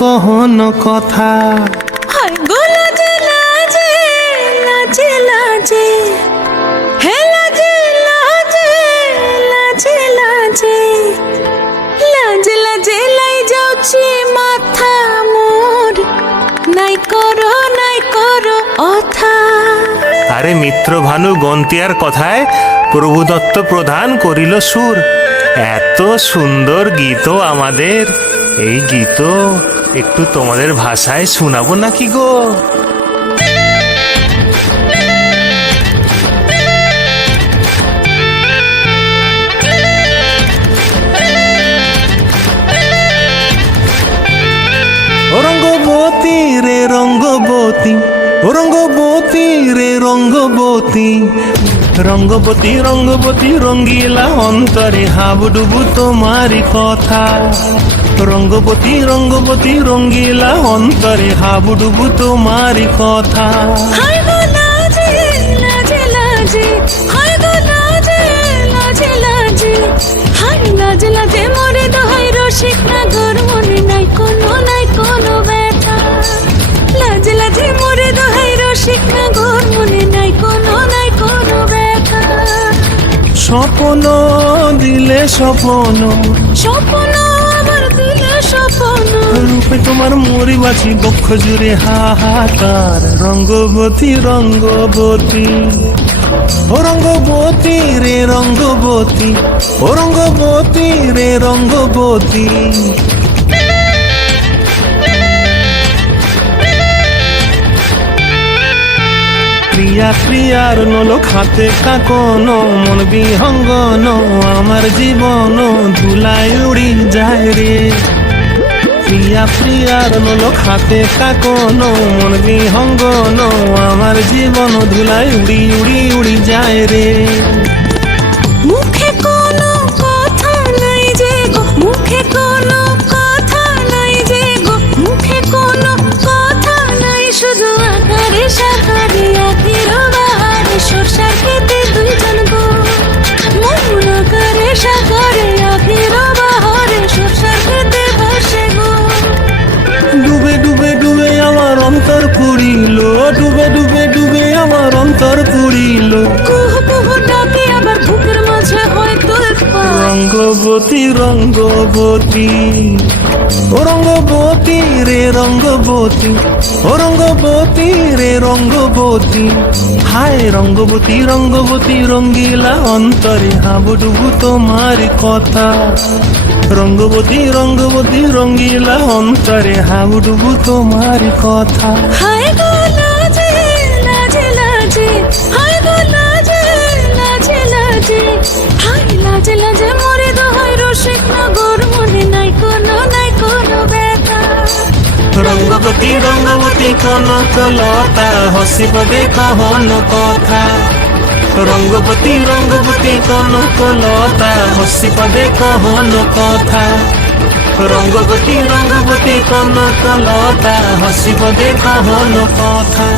কহন কথা। হায় গো লাজে লাজে লাজে লাজে, হে লাজে লাজে লাজে লাজে, লাজে লাজে লাই যাଉଛି মাথা মোর, নাই করো অথা। আরে মিত্র ভানু গন্তিয়ার কথায় প্রভুদত্ত প্রধান করিল সুর। এত সুন্দর গীত আমাদের, এই গীত একটু তোমাদের ভাষায় শোনাবো নাকি গো? রঙ্গবতী রে রঙ্গবতী, ও রঙ্গবতী রে রঙ্গবতী, রঙ্গবতী রঙ্গবতী রঙ্গিলা অন্তরে হাবুডুবু তোমারি কথা। রঙ্গবতী রঙ্গবতী রঙ্গিলা অন্তরে হাবুডুবু তোমারি কথা। হায় গো লাজে লাজে লাজে, হায় গো লাজে লাজে লাজে, হায় লাজে লাজে মোরে দোহাই রসিক নাগর, মনে নাই কোনো ব্যথা। লাজে লাজে মোরে দোহাই রসিক নাগর, মনে নাই কোনো ব্যথা। স্বপ্ন দিলে স্বপ্ন, স্বপ্ন আমার দিলে স্বপ্ন, রূপে তোমার মরি বাছি বক্ষ জুড়ে হাহাকার। রঙ্গবতী রঙ্গবতী, ও রঙ্গবতী রে রঙ্গবতী, ও রঙ্গবতী রে রঙ্গবতী। প্রিয়া প্রিয়ার নলক হাতে কাকন, মন বিহঙ্গন আমার জীবন ধুলায় উড়ি যায় রে। প্রিয়া প্রিয়ার নলক হাতে কাকন, মন বিহঙ্গন আমার জীবন ধুলায় উড়ি উড়ি উড়ি যায় রে। মুখে কোনো কথা নাই যে গো, মুখে কোনো কথা নাই যে গো, মুখে কোনো কথা নাই, শুধু আকারে সাকারে আখির বাহারে সরষার খেতে দুইজন গো। মন আকারে সাকারে আখির বাহারে সরষার খেতে ভাসে গো। ডুবে ডুবে ডুবে আমার অন্তর পুরিল, ডুবে ডুবে ডুবে আমার অন্তর পুরিল। কুহু কুহু ডাকে আবার বুকের মাঝে হয় তোলপাড়। রঙ্গবতী রঙ্গবতী, ও রঙ্গবতী রে রঙ্গবতী, ও রঙ্গবতী রে রঙ্গবতী। হায় রঙ্গবতী রঙ্গবতী রঙ্গিলা অন্তরে হাবুডুবু তোমার কথা। রঙ্গবতী রঙ্গবতী রঙ্গিলা অন্তরে হাবুডুবু তোমার কথা। হায় গো লাজে লাজে লাজে, হায় গো লাজে লাজে লাজে, হায় লাজে লাজে মোরে দোহাই রসিক নগর, মনে নাই কোনো ব্যথা। রঙ্গবতী রঙ্গবতী কনক লতা, হসিব কহন কথা। রঙ্গবতী রঙ্গবতী কনক লতা, হসিব কহন কথা। রঙ্গবতী রঙ্গবতী কনক লতা, হসিব কহন কথা।